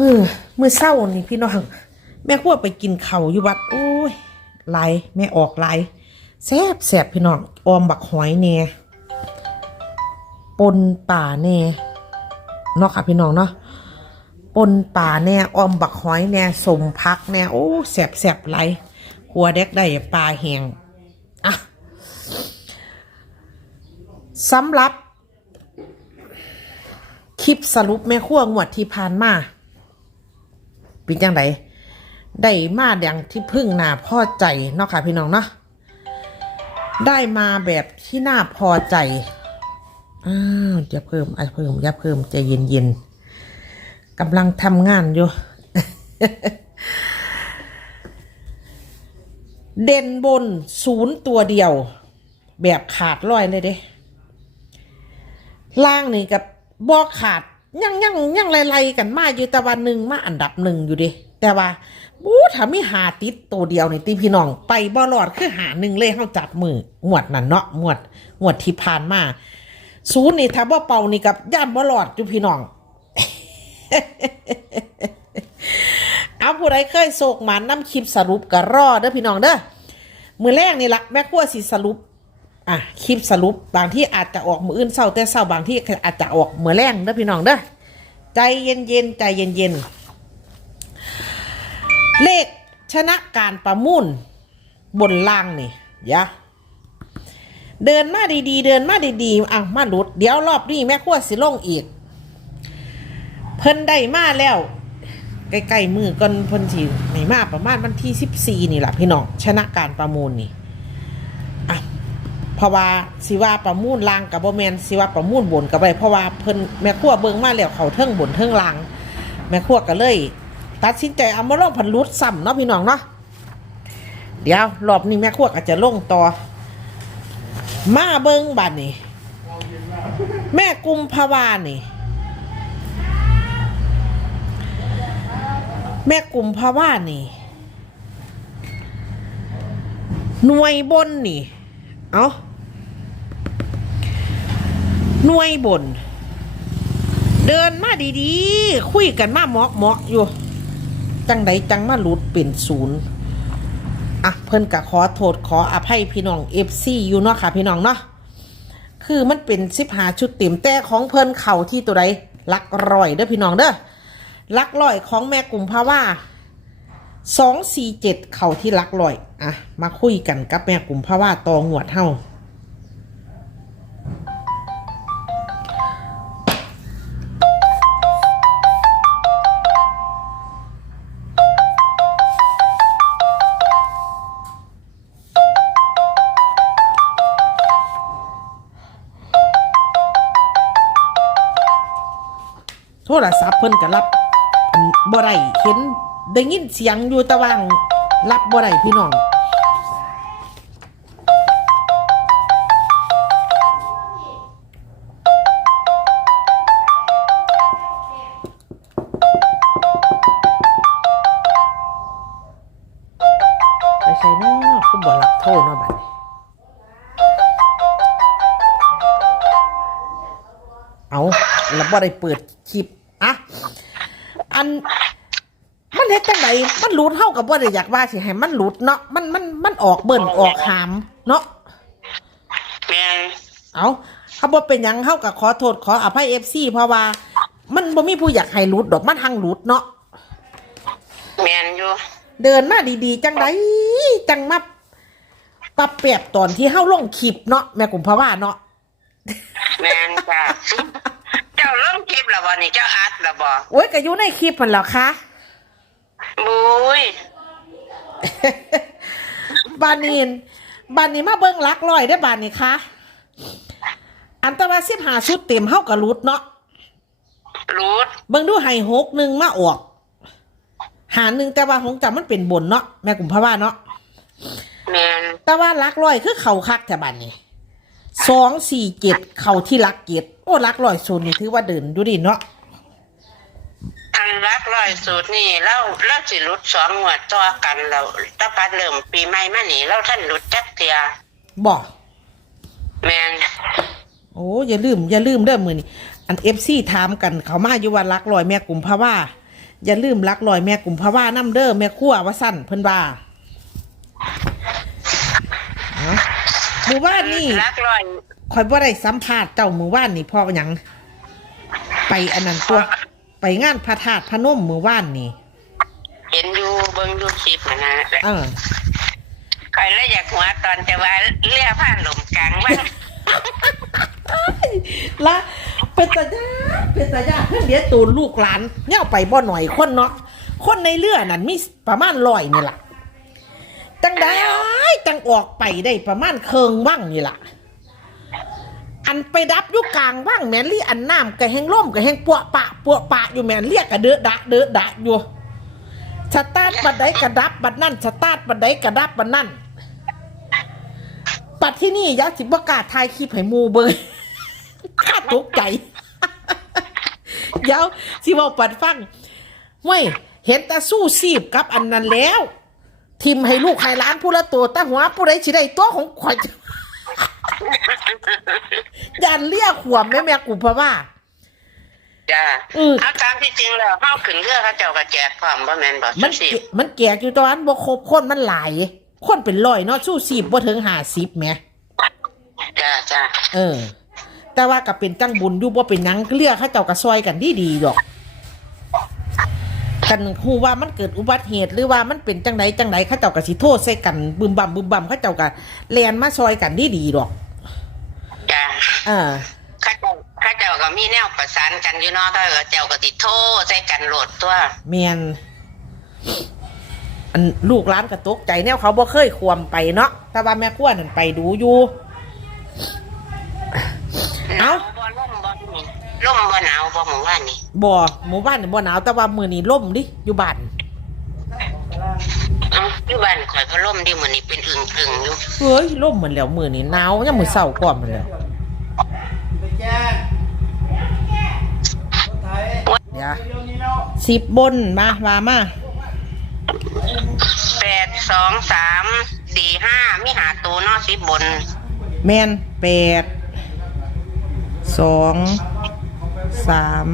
ออมื่อเศร้านี่พี่น้อง แม่กลัวไปกินเขาอยู่วัดโอ้ยไหลแม่ออกไหลแซบแซบพี่น้องออมบักหอยแน่ปนป่าแน่เนาะค่ะพี่น้องเนาะปนป่าแน่ออมบักหอยแน่สมพักแน่โอ้แซบแซบไหลหัวเด็กได้ปลาแหงอะสำหรับ คลิปสรุปแม่ขั้วงวดที่ผ่านมา เป็นจังไดได้มาอย่างที่พึ่งนาพอใจเนาะค่ะพี่น้องเนาะได้มาแบบที่น่าพอใจอ้าวอย่าเพิ่มอย่าเพิ่มอย่าเพิ่มใจเย็นๆกำลังทำงานอยู่ เด่นบนศูนย์ตัวเดียว แบบขาดร้อยเลยเด้ล่างนี่กับบอกขาด ยังยังยังไล่ๆกันมาอยู่แต่วันหนึ่งมาอันดับหนึ่งอยู่ดิแต่ว่าบู้ถ้ามีหาติดตัวเดียวในตีพี่น้อง ไปบ่รอดคือหาหนึ่งเลยเข้าจับมือหมวดนั่นเนาะหมวดหมวดที่ผ่านมาศูนย์นี่ถ้าบ่เป่านี่กับย่านบ่รอดอยู่พี่น้องเอาผู้ใดเคยโศกหมานน้ำคลิปสรุปก็รอเด้อพี่น้องเด้อมือแรกนี่ละแม่ขั้วสิสรุป อะคลิปสรุปบางที่อาจจะออกมืออื่นเศร้าแต่เศร้าบางที่อาจจะออกมือแรงเด้อพี่น้องเด้อใจเย็นเย็นใจเย็นเย็นเลขชนะการประมูลบนล่างนี่ยะเดินมาดีๆ เดินมาดีๆอะมาหลุด เดี๋ยวรอบนี้แม่ขั้วสิลงอีก เพิ่นได้มาแล้วใกล้ๆมือก่อนเพิ่นสิไหนมาประมาณวันที่สิบสี่นี่แหละพี่น้องชนะการประมูลนี่ เพราะว่าสิว่าประมูลลางกับโบแมนสิว่าประมูลบนกับไปเพราะว่าเพิ่นแม่ครัวเบิ่งมาแล้วเขาเทิงบนเทิงลาง แม่ครัวก็เลย ตัดสินใจเอามาลงพันรุดซ้ำเนาะพี่น้องเนาะเดี๋ยวรอบนี้แม่ครัวก็จะลงต่อ มาเบิ่งบัดนี้แม่กุมภาวานี่ แม่กุมภาวานี่ หน่วยบนนี่ เอา หน่วยบน เดินมาดีๆ คุยกันมาเหมาะเหมาะๆอยู่ จังใดจังมาหลุดเป็นศูนย์อะเพิ่นกะขอโทษขออภัยพี่น้องเอฟซีอยู่เนาะค่ะพี่น้องเนาะคือมันเป็นสิบหาชุดเต็มแต่ของเพิ่นเข่าที่ตัวใดลักร้อยเด้อพี่น้องเด้อลักร้อยของแม่กลุ่มพาว่าสองสี่เจ็ดเข่าที่ลักลอย อะ มาคุยกันกับแม่กลุ่มพราะว่าตองหวดเท่า ทรศัพท์เพิ่นก็รับอันบ่ได้เห็นได้ยินเสียงอยู่ตะว่างรับบ่ได้พี่น้องไปใส่เนาะก็บ่รับโทรเนาะบัดเอาแล้วบ่ได้เปิดคลิป อะอัน มันเฮ็ดจังไดมันหลุดเฮากับบ่ได้อยากว่าสิให้มันหลุดเนาะมันมันมันออกเบิ่นออกหาม เนาะแม่นเอาเขาบ่เป็นหยังเฮาก็ขอโทษขออภัย FC เพราะว่า มันบ่มีผู้อยากให้หลุดดอกมันหังหลุดเนาะแม่นอยู่เดินมาดีๆ จังไดจังมาปรับเปรียบตอนที่เฮาลงคลิปเนาะแม่กุมภาวาเนาะแม่นจ้ะ เจ้าเริ่มคลิปแล้วบ่นี่เจ้าอัดแล้วบ่โอ้ยก็อยู่ในคลิปมันแล้วค่ะบุยบานนีนบานนี้มาเบิ้งหลักร้อยได้อบานนี้คะ อันตว่าสิบหาชุดเต็มเฮากับรุดเนาะ รูดเบิ้งดูให้หกหนึ่งมาออก หาหนึ่งแต่ว่าของจำมันเป็นบนเนาะแม่กุมภาว่าเนาะ แม่นแต่ว่าหลักร้อยคือเข่าคักแต่บานนี้สองสี่เจ็ดเข่าที่หลักเจ็ดโอ้หลักร้อยโซนนี่ถือว่าเดินดูดิเนาะอันรักร้อยสูตรนี่เราเราสิรุดสองงวดต่อกันแล้วตั้งแต่เริ่มปีใหม่มานี่เราท่านรุดจักเทียบอกแม่นโอ้อย่าลืม อย่าลืมเด้อมือนี่อันเอฟซีถามกันเขามาอยู่ว่าหลักร้อยแม่กุมภาว่า อย่าลืมลักลอยแม่กลุ่มพะว่าน้ำเด้อแม่ขั้วว่าสั้นเพิ่นว่าเนาะหมู่บ้านนี่รักร้อย คอยบ่ได้สัมภาษณ์เจ้ามือว่านนี่พ่อหยังไปอันนั้นตัว ไปงานพระธาตุพนมมือว่านนี่ เห็นอยู่เบิ่งดูคลิปนะนะเออ คอยเลยอยากหัวตอนจะว่าเลี้ยผ่านหลุมกลางบ้างละเป็นตาญาติเป็นตาญาติเพื่อนเดียวตูนลูกหลานเนี่ยไปบ่หน่อยคนเนาะคนในเรือนั่นมีประมาณร้อยนี่ล่ะจังได้จังออกไปได้ประมาณเคิงว่างนี่ล่ะ อันไปดับอยู่กลางว่างแมนลี่อันน้ำกะแหงล่มกะแหงปัวปะปัวปะอยู่แมนเรียกกะเดอะดะเดอะดะอยู่สตาร์ทบัดใดกระดับบัดนั่นสตาร์ทบัดใดกระดับบัดนั่นปัดที่นี่ยักษ์สิบกล้าทายคลิปให้หมูเบยข้าตกใจเดี๋ยวสิบอกปัดฟังเว้ยเห็นตาสู้ซีบกับอันนั้นแล้ว ทิมให้ลูกให้ร้านผู้ละตัวตาหัวผู้ใดสิได้ตัวของข่อย ยันเรียกขวมแม่แม่กูเพราะว่าจ้าอืมเอาตามที่จริงแล้วเข้าขึ้นเรือเขาเจ้าก็แจกพร้อมบ่แม่นบ่มันสิเกมันแกกอยู่ตอนนั้นบ่ครบคนมันหลาย คนเป็นร้อยเนาะสู้ซีบบ่ถึงห้าสิบแหม จ้าจ้าเออ แต่ว่าก็เป็นจังบุญอยู่บ่เป็นหยังเรียกเขาเจ้าก็ซอยกันดีดีๆดอกกันฮู้ว่ามันเกิดอุบัติเหตุหรือว่ามันเป็นจังไดจังไดเขาเจ้าก็สิโทษใส่กันบึมบัมบึมบัมเขาเจ้าก็แลนมาซอยกันดีดีๆดอกจ้า เออเข้าเจ้าเข้าเจ้าก็มีแนวประสานกันอยู่เนาะก็เจ้าก็ติดโทษใส่กันโหลดตัวเมียนอันลูกร้านก็ตกใจแนวเขาบ่เคยควมไปเนาะแต่ว่าแม่ขั้วนั่นไปดูอยู่ เอ้า บ่ล่มบ่นี่ล่มบ่หนาวบ่หมู่บ้านนี่บ่หมู่บ้านนี่บ่หนาวแต่ว่ามื้อนี้ล่มดิอยู่บ้านเอ้าอยู่บ้านข่อยก็ล่มดิมื้อนี้เป็นอึ่งๆอยู่เฮ้ยล่มเหมือนแล้วมื้อนี้หนาวยามมื้อเช้าก่อนมันแล้ว ไปแจ้งรถไถ เดี๋ยว เดี๋ยว นี้แล้วสิบบนมามามาแปดสองสามสี่ห้ามีหาตัวเนอสิบบน แม่นแปดสองสาม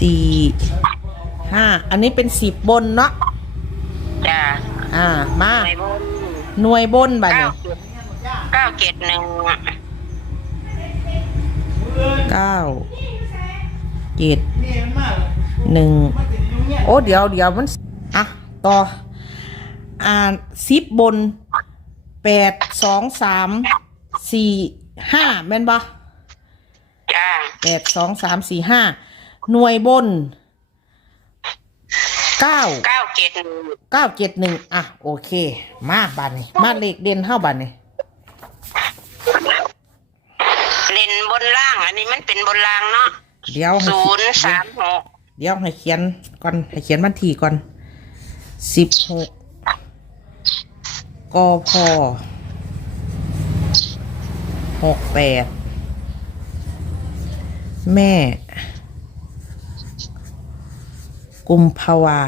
สี่ห้าอันนี้เป็นสิบบนเนาะจ้าอ่า มาหน่วยบนหน่วยบนบัดเก้านี้เก้าเจ็ดหนึ่งเก้า เจ็ดนี่มันมากหนึ่งมันติดอยู่เนี่ยโอ้เดี๋ยวเดี๋ยวมันอะต่อ อ่านสิบบนแปดสองสามสี่ห้าแม่นปะจ้าแปดสองสามสี่ห้าหน่วยบนเก้าเก้าเจ็ดหนึ่งเก้าเจ็ดหนึ่งอะ โอเค มาบันนี้มาเลขเด่นเข้าบันนี้เล่นบนล่าง อันนี้มันเป็นบนล่างเนาะ เดี๋ยวให้ศูเขีนย์สามหกเดี๋ยวให้เขียนก่อนให้เขียนวันที่ก่อนสิบหกกพหกแปดแม่ กุมภาวา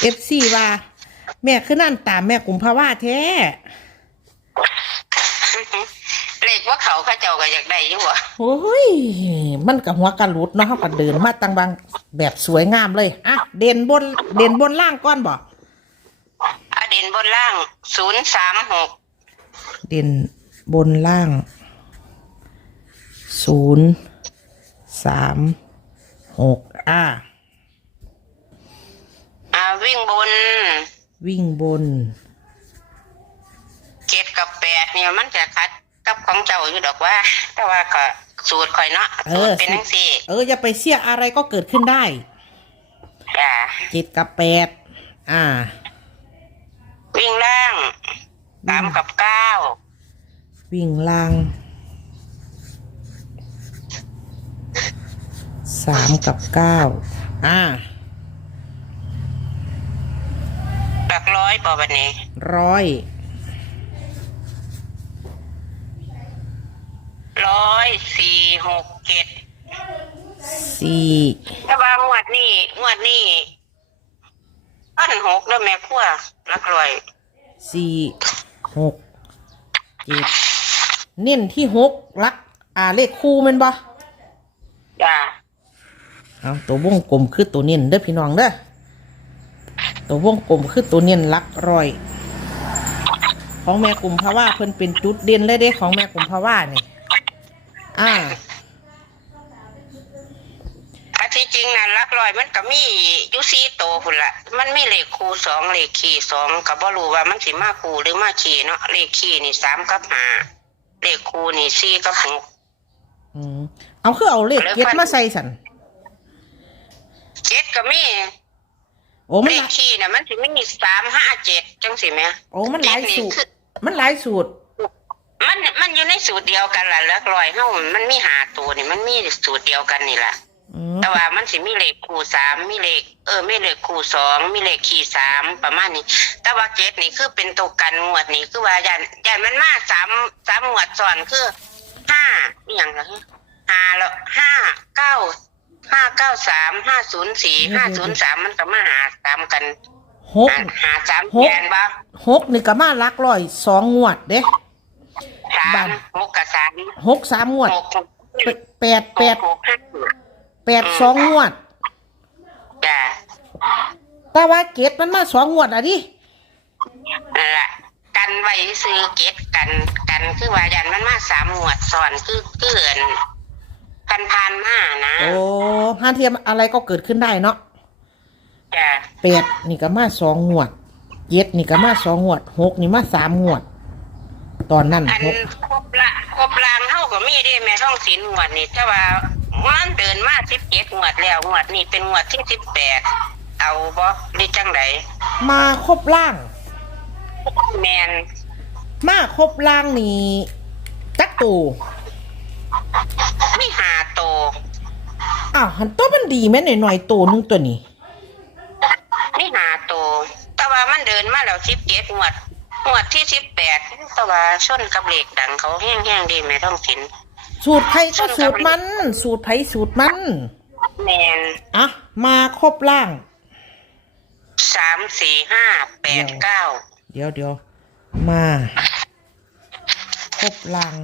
เอฟซีว่า แม่คือนั่นตามแม่กุมภาวาแท้เลขว่าเขาเข้าเจ้าก็อยากได้อยู่วะโอ้ย มันกับหัวกันรุดเนาะเขาก็เดินมาตังบางแบบสวยงามเลย อะ เด่นบน เด่นบนล่างก้อนบ่อะเด่นบนล่างศูนย์สามหกเด่นบนล่างศูนย์สามหกอะอ่าวิ่งบน วิ่งบน เจ็ดกับแปดเนี่ยมันจะคัดกับของเจ้าอยู่ดอกว่า แต่ว่าก็สูตรข่อยเนาะเอสูตอรเป็นทั้งสี่เอออย่าไปเสี่ยอะไรก็เกิดขึ้นได้จ้าเจ็ดกับแปดอ่า วิ่งล่างสามกับเก้าวิ่งล่างสามกับเก้าอ่า หลักร้อยปอบันนี้ ร้อย ร้อยสี่หกเจ็ดสี่ถ้าบางงวดนี่งวดนี่อันหกแล้วแม่ขั้วหลักร้อย สี่หกเจ็ดเน้นที่หกลัก อ่าเลขคู่แมันบ่จ้า เอาตัววงกลมคือตัวเน้นเด้อพี่น้องเด้อ ตัววงกลมคือตัวเน้นลักร้อย ของแม่กลุ่มพะว่าเพิ่นเป็นจุดเด่นเลยเด้ของแม่กลุ่มพะว่านี่อ่าอันที่จริงนะหลักร้อยมันก็มีอยูซีโตวพุ่นละมันมีเลขคูสองเลขขี่สองก็บ่รู้ว่ามันสิมาคูหรือมาขี่เนาะเลขขี่นี่สามกับห้าเลขคูนี่สี่กับหกอืมเอาคือเอาเลขเก็ดมาใส่สันเจ็ดก็มี โอ้มันเลหขลายขี่น่ะมันสิมีสามห้าเจ็ดจังสิแหม่โอ้มันหลายสูตรเจ็ดนี่คือมันหลายสูตร มันมันอยู่ในสูตรเดียวกันล่ะหลักร้อยเฮามันมีหาตัวนี่มันมีสูตรเดียวกันนี่ล่ะอืมแต่ว่ามันสิมีเลขคู่สามมีเลขเออมีเลขคู่สองมีเลขขี่สามประมาณนี้ แต่ว่าเจ็ดนี่คือเป็นตัวกันงวดนี่คือว่ายันยันมันมาสามสามงวดซ้อนคือห้าอหย่างละห้าแล้วห้าเก้า ห้าเก้าสามห้าศูนย์สี่ห้าศูนย์สามมันก็มาหาตามกันหกหาหาสามหกแกนบ้าหกนี่ก็มาลักร้อยสองงวดเด้สาบ้ามนหกกับสามหกสามงวดหกหกแปแปดแปดหกห้าแปดสองงวดจ้ะแต่ว่าเกตมันมาสองงวดอะดินั่นแหละกันไว้ซื้อเก็ตกันกันคือว่ายันมันมาสามหมวดสอนคือเกิน พันพันๆมานะโอ้ห้าเทียมอะไรก็เกิดขึ้นได้เนาะจ้ะแปดนี่ก็มาสองงวดเจ็ดนี่ก็มาสองงวดหกนี่มาสามงวด ตอนนั้นอันหกครบละครบรางเท่ากับมีได้แม่ท่องศิลป์หมวดนี่แต่ว่ามันเดินมาสิบเจ็ดหมวดแล้วหมวดนี่เป็นหมวดที่สิบแปดเอาบ่หรือจังไดมาครบล่าง แมนมาครบล่างนี่จักตู ไม่หาโต อ้าวหันตัวมันดีแม่หน่อยหน่อยๆตัวหนึงตัวนี้ไม่หาโตแต่ว่ามันเดินมาแล้วสิบเจ็ดหมวดหมวดที่สิบแปดแต่ว่าชนกับเหล็กดังเขาแห้งๆดีแม่ท่องศิลป์สูตรไผก็สูตรมัน สูตรไผสูตรมัน แมนอะ มาครบล่าง สามสี่ห้าแปดเก้าเดี๋ยวเดี๋ยวมา ครบล่าง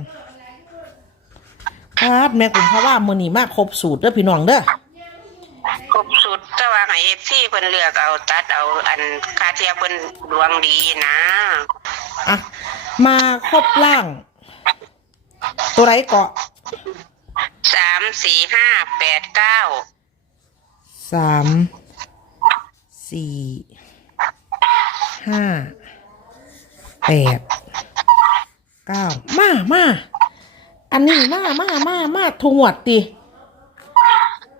ครับแม่กุมเพราะว่ามือนีมาครบสูตรเด้อพี่น้องเด้อครบสุดแต่ว่าให้เอฟซีเพิ่นเลือกเอาตัดเอาอันคาเทียเพิ่นดวงดีนะอะมาครบล่าง ตัวไรเกาะสามสี่ห้าแปดเก้าสามสี่ห้าแปดเก้ามามา อันนี้มามามามาทงวดดิ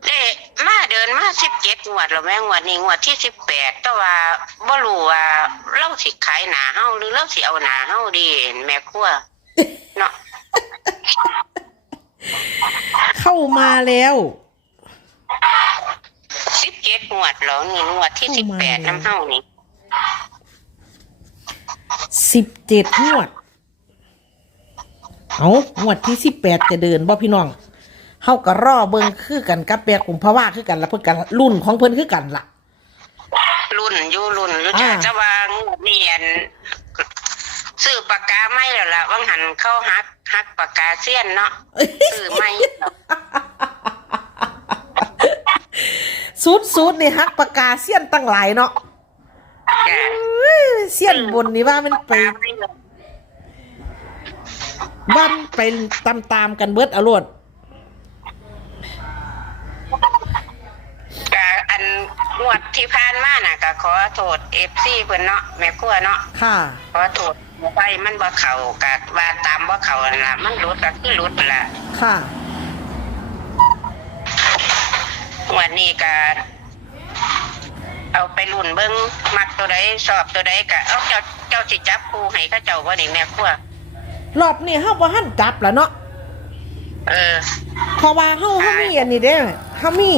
เด้มาเดินมาสิบเจ็ดงวดแล้วแม่งวดนี้งวดที่สิบแปดแต่ว่าบ่รู้ว่าเราสิขายหนาเฮาหรือเราสิเอาหนาเฮาดี แม่ครัวเนาะเข้ามาแล้วสิบเจ็ดงวดแล้วนี่งวดที่สิบแปดน้ำเฮานี่สิบเจ็ดงวด เอางวดที่สิบแปดจะเดินบ่พี่น้องเฮาก็รอเบิ่งคือกันกับแปดกลุ่มพะว่าคือกันละเพิ่นกันรุ่นของเพิ่นคือกันล่ะ รุ่นอยู่รุ่นอยู่อ่าจ้าแต่ว่างวดนี้อันซื้อปากกาไม่แล้วล่ะว่างหันเข้าฮักฮักปากกาเสี้ยนเนาะซื้อไม่สูตรสูตรนี่ฮักปากกาเสี้ยนตั้งหลายเนาะจ้ะเอ้ยเสี้ยนบนนี่ว่ามันไปบ้านไปตามตามๆกันเบิดเอารวดกะอันงวดที่ผ่านมาน่ะก็ขอโทษเอฟซีเพิ่นเนาะแม่ครัวเนาะค่ะ ขอโทษไปมันบ่เข้ากะว่าตามบ่เข้านั่นล่ะมันหลุดก็คือหลุดนั่นล่ะค่ะ งวดนี้ก็เอาไปลุ้นเบิ่งมักตัวใดชอบตัวใดก็เอาเจ้าเจ้าสิจับคู่ให้เขาเจ้าบ่นี่แม่ครัว รอบนี้เฮาบ่หันจับแล้วเนาะเออเพราะว่าเฮาเฮามีอันนี้เด้เฮามี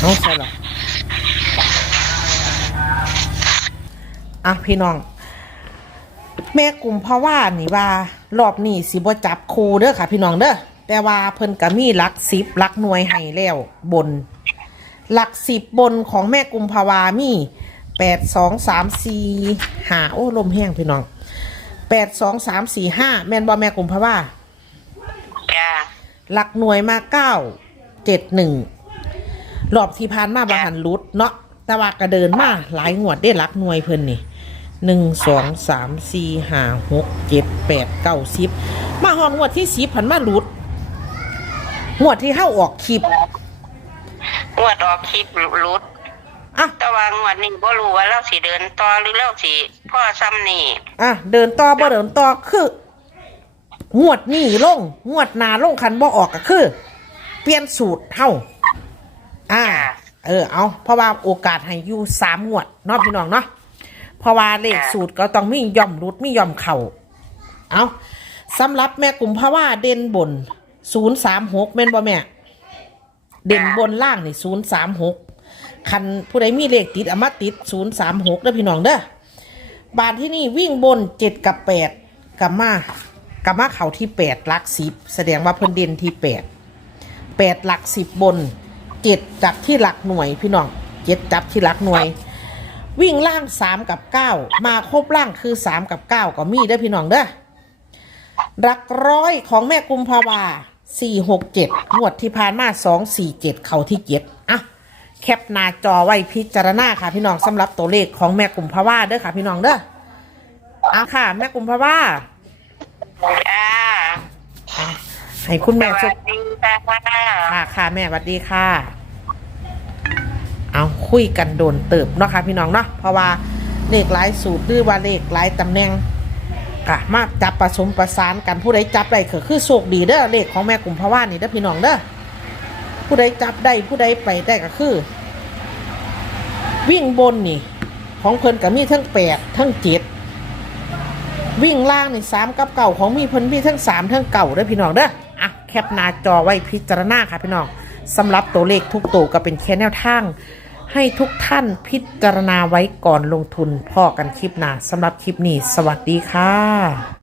เอาใส่ละอะพี่น้อง แม่กลุ่มเพราะว่านี่ว่ารอบนี้สิบ่จับครูเด้อค่ะ พี่น้องเด้อแต่ว่าเพิ่นก็มีหลักสิบหลักหน่วยให้แล้วบน หลักสิบบนของแม่กุมภาวามีแปดสองสามสี่หาโอ้ลมแห้งพี่น้อง แปดสองสามสี่ห้าแม่นบอแม่กุมภาวาจ้า หลักหน่วยมาเก้าเจ็ดหนึ่งรอบที่ผ่านมาบาหันรุดเนาะแต่ว่ากระเดินมาหลายงวดได้หลักหน่วยเพิ่นนี่หนึ่งสองสามสี่ห้าหกเจ็ดแปดเก้าสิบมาหอนงวดที่สิบผันมารุดงวดที่เข้าออกคลิป งวดออกคลิปรุด อะ แต่ว่างวดนี้บ่รู้ว่าเราสิเดินต่อหรือเราสิพ่อซ้ำนี่อะ เดินต่อบ่เดินต่อคือ งวดนี่ลง งวดหนาลงคันบ่ออกก็คือ เปลี่ยนสูตรเฮาอ่า เออ เอา เพราะว่าโอกาสให้อยู่สามงวดเนาะพี่น้องเนาะ เพราะว่าเลขสูตรก็ต้องมีย่อมรุดมีย่อมเข่า เอาสำหรับแม่กลุ่มพะว่าเด่นบนศูนย์สามหกแม่นบ่แม่ เด่นบนล่างนี่ศูนย์สามหก คันผู้ใดมีเลขติดเอามาติดศูนย์สามหกเด้อพี่น้องเด้อบานที่นี่วิ่งบนเจ็ดกับแปดกับมากับมาเข่าที่แปดหลักสิบแสดงว่าเพิ่นเด่นที่แปดแปดหลักสิบบนเจ็ดจับที่หลักหน่วยพี่น้องเจ็ดจับที่หลักหน่วย วิ่งล่างสามกับเก้ามาครบล่างคือสามกับเก้าก็มีเด้อพี่น้องเด้อหลักร้อยของแม่กุมภาวาสี่หกเจ็ดงวดที่ผ่านมาสองสี่เจ็ดเขาที่เจ็ด แคปหน้าจอไว้พิจารณาค่ะ พี่น้องสำหรับตัวเลขของแม่กลุ่มพะว่าเด้อค่ะ พี่น้องเด้อเอาค่ะ แม่กลุ่มพะว่าจ้าให้คุณสแม่วัสุสดีจ้าค่ะค่ะแม่สวัสดีค่ะ เอาคุยกันโดนเติบเนาะค่ะพี่น้องเนาะเพราะว่าเลขหลายสูตรหรือว่าเลขหลายตำแหน่งกะมาจับผสมประสานกันผู้ใดจับได้ก็คือโชคดีเด้อเลขของแม่กลุ่มพะว่านี่เด้อพี่น้องเด้อ ผู้ใดจับได้ผู้ใดไปได้ก็คือ วิ่งบนนี่ ของเพิ่นก็มีทั้งแปดทั้งเจ็ดวิ่งล่างนี่สามกับเก่าของมีเพิ่นมีทั้งสามทั้งเก่าเด้อพี่น้องเด้ออะแคปหน้าจอไว้พิจารณาค่ะพี่น้องสำหรับตัวเลขทุกตัวก็เป็นแค่แนวทางให้ทุกท่านพิจารณาไว้ก่อนลงทุนพ่อกันคลิปหน้าสำหรับคลิปนี้ สวัสดีค่ะ